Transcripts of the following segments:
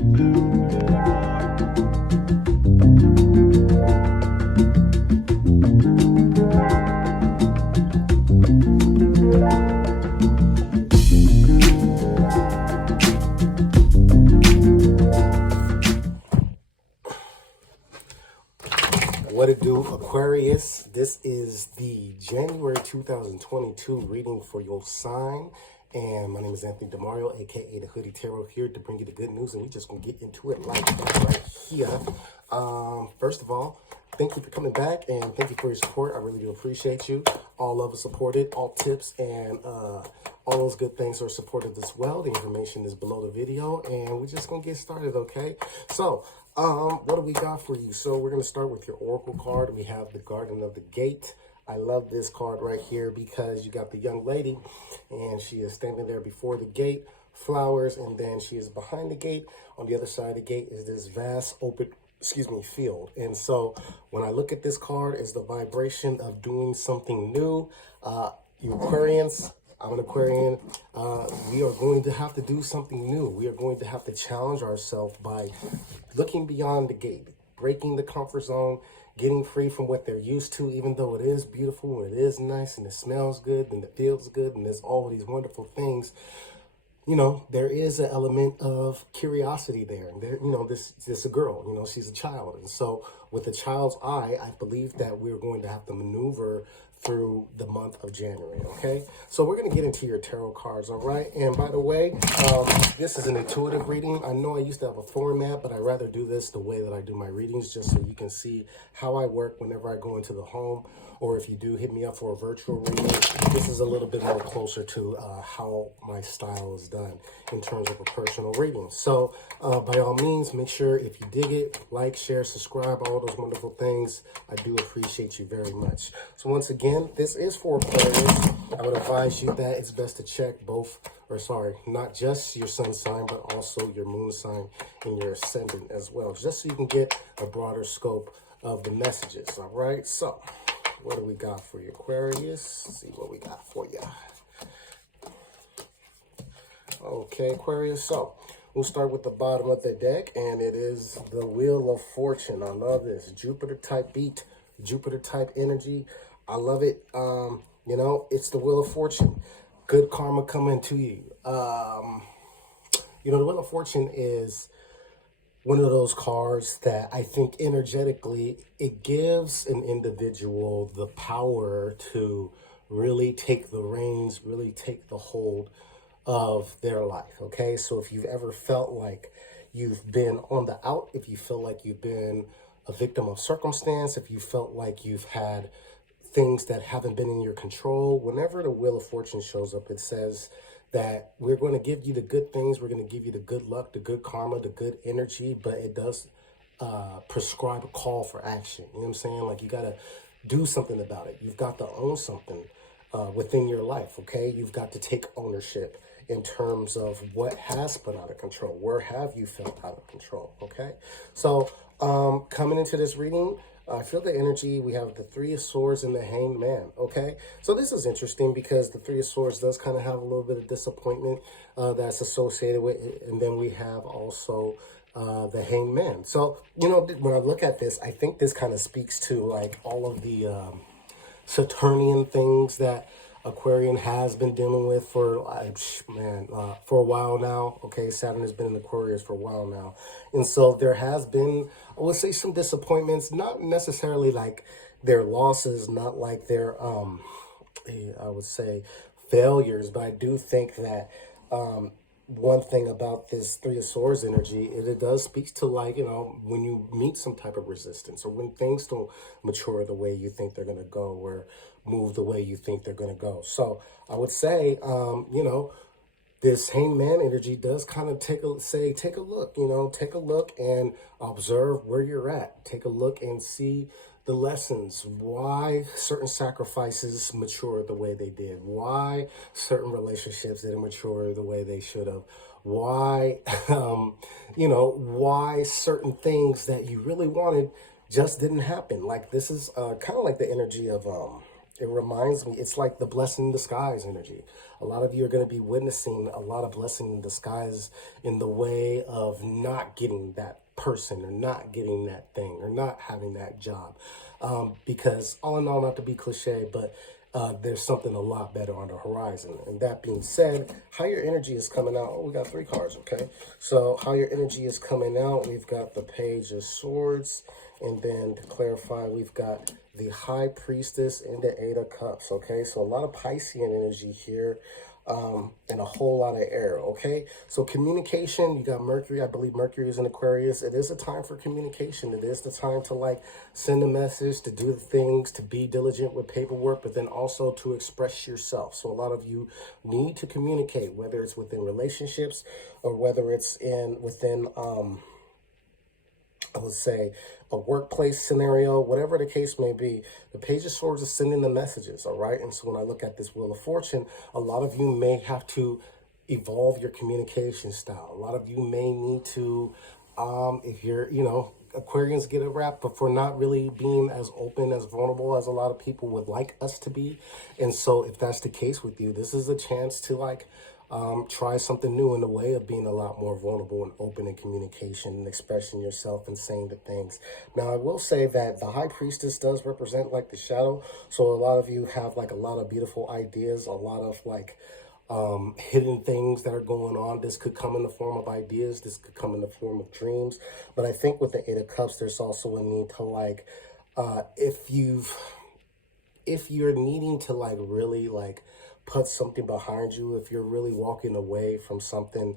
What it do, Aquarius? This is the January 2022 reading for your sign. And my name is Anthony DeMario, aka the Hoodytarot, here to bring you the good news. And we're just going to get into it like that right here. First of all, thank you for coming back and thank you for your support. I really do appreciate you. All love is supported, all tips and all those good things are supported as well. The information is below the video and we're just going to get started, okay? So, what do we got for you? So we're going to start with your oracle card. We have the Garden of the Gate. I love this card right here because you got the young lady and she is standing there before the gate, flowers, and then she is behind the gate. On the other side of the gate is this vast open, field. And so when I look at this card, it's the vibration of doing something new. You Aquarians, I'm an Aquarian. We are going to have to do something new. We are going to have to challenge ourselves by looking beyond the gate, breaking the comfort zone, getting free from what they're used to, even though it is beautiful and it is nice and it smells good and it feels good and there's all of these wonderful things. You know, there is an element of curiosity there. And there, you know, this is a girl, you know, she's a child. And so with a child's eye, I believe that we're going to have to maneuver through the month of January, okay? So we're going to get into your tarot cards, all right? And by the way, this is an intuitive reading. I know I used to have a format, but I rather do this the way that I do my readings, just so you can see how I work whenever I go into the home, or if you do hit me up for a virtual reading, this is a little bit more closer to how my style is done in terms of a personal reading. So by all means, make sure if you dig it, like, share, subscribe, all those wonderful things. I do appreciate you very much. So once again, this is for Aquarius. I would advise you that it's best to check not just your sun sign, but also your moon sign and your ascendant as well, just so you can get a broader scope of the messages, all right? So what do we got for you, Aquarius? Let's see what we got for you. Okay, Aquarius, so we'll start with the bottom of the deck, and it is the Wheel of Fortune. I love this. Jupiter-type beat, Jupiter-type energy. I love it. You know, it's the Wheel of Fortune. Good karma coming to you. You know, the Wheel of Fortune is one of those cards that I think energetically it gives an individual the power to really take the reins, really take the hold of their life, okay? So if you've ever felt like you've been on the out, if you feel like you've been a victim of circumstance, if you felt like you've had things that haven't been in your control, whenever the Wheel of Fortune shows up, it says that we're going to give you the good things, we're going to give you the good luck, the good karma, the good energy, but it does prescribe a call for action. You know what I'm saying? Like, you got to do something about it. You've got to own something within your life, okay? You've got to take ownership in terms of what has spun out of control. Where have you felt out of control, okay? So coming into this reading, I feel the energy. We have the Three of Swords and the Hanged Man, okay? So this is interesting because the Three of Swords does kind of have a little bit of disappointment that's associated with it. And then we have also the Hanged Man. So, you know, when I look at this, I think this kind of speaks to like all of the Saturnian things that Aquarian has been dealing with for a while now. Okay, Saturn has been in Aquarius for a while now, and so there has been, I would say, some disappointments. Not necessarily like their losses, not like their I would say failures, but I do think that one thing about this Three of Swords energy, it does speak to, like, you know, when you meet some type of resistance, or when things don't mature the way you think they're going to go, or move the way you think they're going to go. So I would say, you know, this Hanged Man energy does kind of take a look, you know, take a look and observe where you're at. Take a look and see the lessons, why certain sacrifices matured the way they did, why certain relationships didn't mature the way they should have, why, you know, why certain things that you really wanted just didn't happen. Like, this is kind of like the energy of It reminds me, it's like the blessing in disguise energy. A lot of you are going to be witnessing a lot of blessing in disguise in the way of not getting that person or not getting that thing or not having that job. Because all in all, not to be cliche, but there's something a lot better on the horizon. And that being said, how your energy is coming out. Oh, we got 3 cards, okay? So how your energy is coming out, we've got the Page of Swords. And then to clarify, we've got the High Priestess and the 8 of Cups, okay? So a lot of Piscean energy here. And a whole lot of air, okay? So communication, you got Mercury. I believe Mercury is in Aquarius. It is a time for communication. It is the time to like send a message, to do the things, to be diligent with paperwork, but then also to express yourself. So a lot of you need to communicate, whether it's within relationships or whether it's within I would say a workplace scenario, whatever the case may be. The Page of Swords is sending the messages, all right? And so when I look at this Wheel of Fortune, a lot of you may have to evolve your communication style. A lot of you may need to, if you're, Aquarians get a rap, but for not really being as open, as vulnerable as a lot of people would like us to be. And so if that's the case with you, this is a chance to like, try something new in the way of being a lot more vulnerable and open in communication and expressing yourself and saying the things. Now, I will say that the High Priestess does represent like the shadow. So a lot of you have like a lot of beautiful ideas, a lot of like hidden things that are going on. This could come in the form of ideas. This could come in the form of dreams. But I think with the 8 of Cups, there's also a need to like, if you're needing to like really like put something behind you, if you're really walking away from something,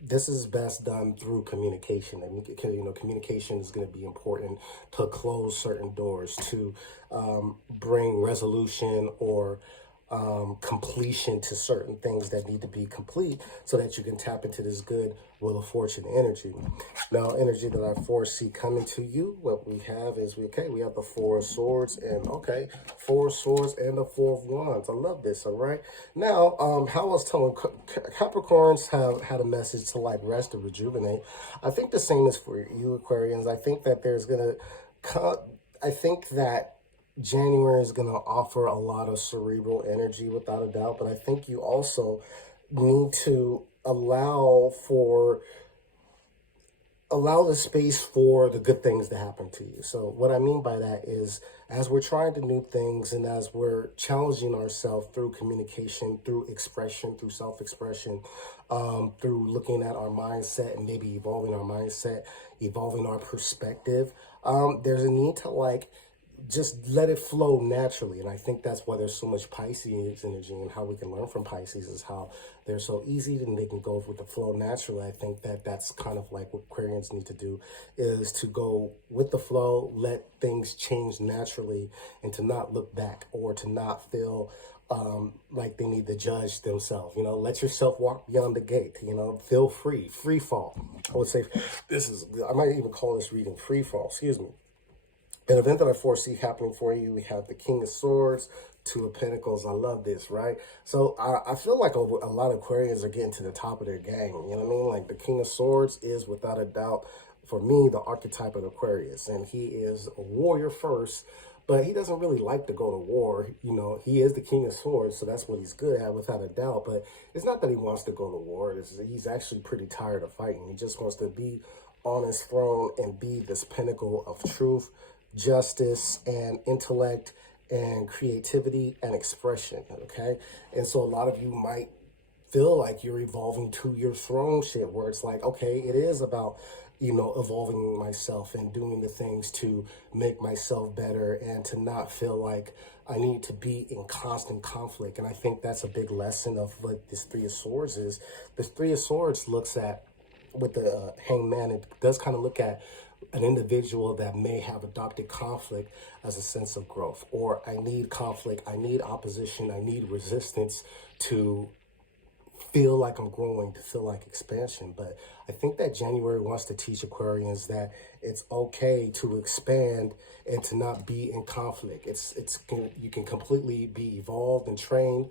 this is best done through communication. I mean, communication is going to be important to close certain doors, to bring resolution or completion to certain things that need to be complete so that you can tap into this good Wheel of Fortune energy. Now, energy that I foresee coming to you, what we have is, we have the 4 of Swords and, 4 of Swords and the 4 of Wands. I love this, all right? Now, how I was telling, Capricorns have had a message to, like, rest and rejuvenate. I think the same is for you, Aquarians. I think that there's going to, I think that January is going to offer a lot of cerebral energy without a doubt, but I think you also need to allow the space for the good things to happen to you. So what I mean by that is, as we're trying to new things and as we're challenging ourselves through communication, through expression, through self-expression, through looking at our mindset and maybe evolving our mindset, evolving our perspective, there's a need to like just let it flow naturally. And I think that's why there's so much Pisces energy, and how we can learn from Pisces is how they're so easy and they can go with the flow naturally. I think that that's kind of like what Aquarians need to do, is to go with the flow, let things change naturally, and to not look back or to not feel like they need to judge themselves. Let yourself walk beyond the gate. Feel free fall. I would say I might even call this reading free fall, excuse me. An event that I foresee happening for you, we have the King of Swords, 2 of Pentacles. I love this, right? So I feel like a lot of Aquarians are getting to the top of their game. You know what I mean? Like the King of Swords is without a doubt, for me, the archetype of Aquarius. And he is a warrior first, but he doesn't really like to go to war. He is the King of Swords, so that's what he's good at, without a doubt. But it's not that he wants to go to war. He's actually pretty tired of fighting. He just wants to be on his throne and be this pinnacle of truth, justice, and intellect, and creativity and expression, okay? And so a lot of you might feel like you're evolving to your throne shit, where it's like, okay, it is about, evolving myself and doing the things to make myself better, and to not feel like I need to be in constant conflict. And I think that's a big lesson of what this 3 of Swords is. This 3 of Swords looks at, with the Hanged Man, it does kind of look at an individual that may have adopted conflict as a sense of growth, or I need conflict, I need opposition, I need resistance to feel like I'm growing, to feel like expansion. But I think that January wants to teach Aquarians that it's okay to expand and to not be in conflict. You can completely be evolved and trained.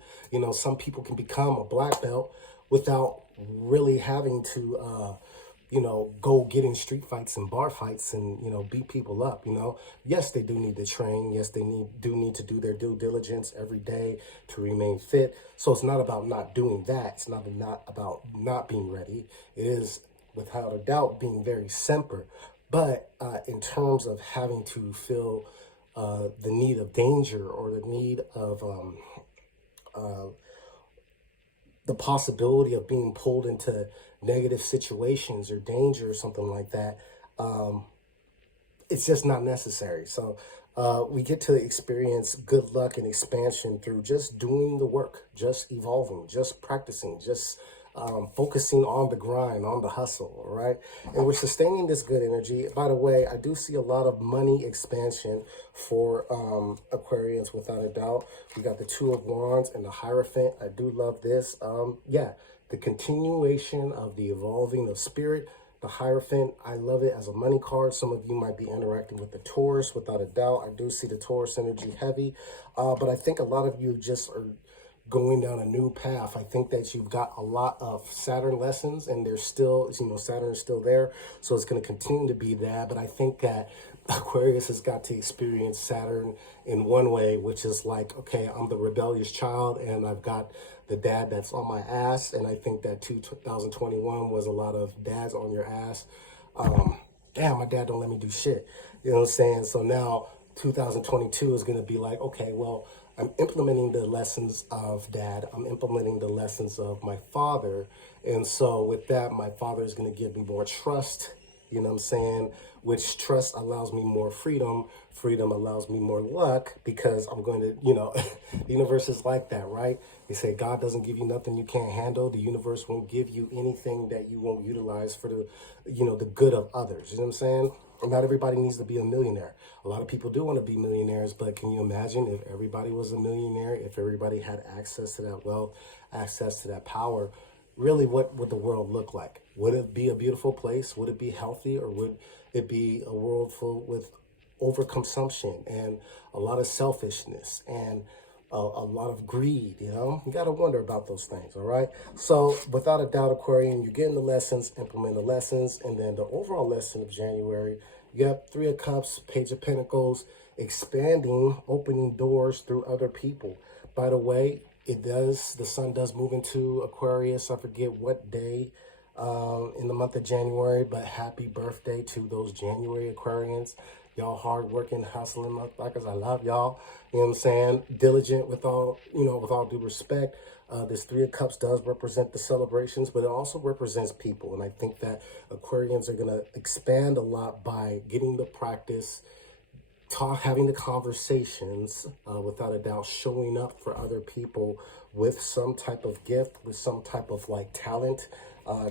Some people can become a black belt without really having to you know, go get in street fights and bar fights and, you know, beat people up, you know. Yes, they do need to train. Yes, they do need to do their due diligence every day to remain fit. So it's not about not doing that. It's not about not being ready. It is, without a doubt, being very semper. But in terms of having to feel the need of danger or the need of the possibility of being pulled into negative situations or danger or something like that, it's just not necessary. So we get to experience good luck and expansion through just doing the work, just evolving, just practicing, just focusing on the grind, on the hustle, all right? And we're sustaining this good energy. By the way, I do see a lot of money expansion for Aquarians, without a doubt. We got the Two of Wands and the Hierophant. I do love this. Yeah, the continuation of the evolving of spirit. The Hierophant, I love it as a money card. Some of you might be interacting with the Taurus, without a doubt. I do see the Taurus energy heavy. But I think a lot of you just are going down a new path. I think that you've got a lot of Saturn lessons, and there's still, you know, Saturn is still there. So it's going to continue to be that. But I think that Aquarius has got to experience Saturn in one way, which is like, okay, I'm the rebellious child and I've got the dad that's on my ass. And I think that 2021 was a lot of dads on your ass. Damn, my dad don't let me do shit. You know what I'm saying? So now 2022 is going to be like, okay, well, I'm implementing the lessons of dad. I'm implementing the lessons of my father. And so with that, my father is going to give me more trust, you know what I'm saying? Which trust allows me more freedom. Freedom allows me more luck, because I'm going to, you know, the universe is like that, right? They say God doesn't give you nothing you can't handle. The universe won't give you anything that you won't utilize for the, you know, the good of others. You know what I'm saying? Not everybody needs to be a millionaire. A lot of people do want to be millionaires, but can you imagine if everybody was a millionaire, if everybody had access to that wealth, access to that power? Really, what would the world look like? Would it be a beautiful place? Would it be healthy? Or would it be a world full with overconsumption and a lot of selfishness and a lot of greed? You know, you got to wonder about those things. All right. So without a doubt, Aquarian, you're getting the lessons, implement the lessons. And then the overall lesson of January, you have Three of Cups, Page of Pentacles, expanding, opening doors through other people. By the way, the sun does move into Aquarius. I forget what day in the month of January, but happy birthday to those January Aquarians. Y'all hardworking, hustling motherfuckers. I love y'all. You know what I'm saying? Diligent with all, you know, with all due respect. This Three of Cups does represent the celebrations, but it also represents people. And I think that Aquarians are going to expand a lot by getting the practice, having the conversations, without a doubt, showing up for other people with some type of gift, with some type of like talent,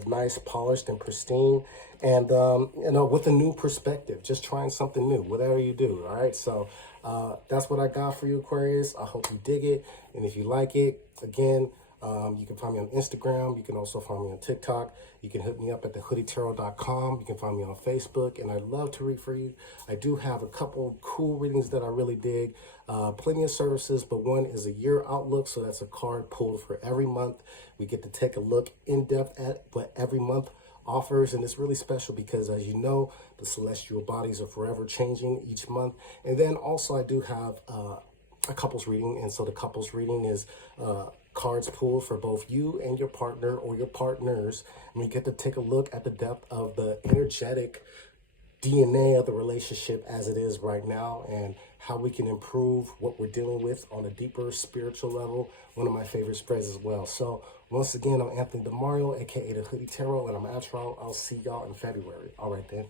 nice, polished, and pristine, and you know, with a new perspective, just trying something new, whatever you do. All right, so that's what I got for you, Aquarius. I hope you dig it, and if you like it, again, you can find me on Instagram. You can also find me on TikTok. You can hit me up at TheHoodyTarot.com. You can find me on Facebook, and I'd love to read for you. I do have a couple cool readings that I really dig. Plenty of services, but one is a year outlook, so that's a card pulled for every month. We get to take a look in depth at what every month offers, and it's really special because, as you know, the celestial bodies are forever changing each month. And then also I do have a couples reading, and so the couples reading is cards pulled for both you and your partner or your partners, and you get to take a look at the depth of the energetic DNA of the relationship as it is right now, and how we can improve what we're dealing with on a deeper spiritual level. One of my favorite spreads as well. So once again, I'm Anthony DeMario, aka the Hoodie Tarot, and I'm out. I'll see y'all in February. All right then.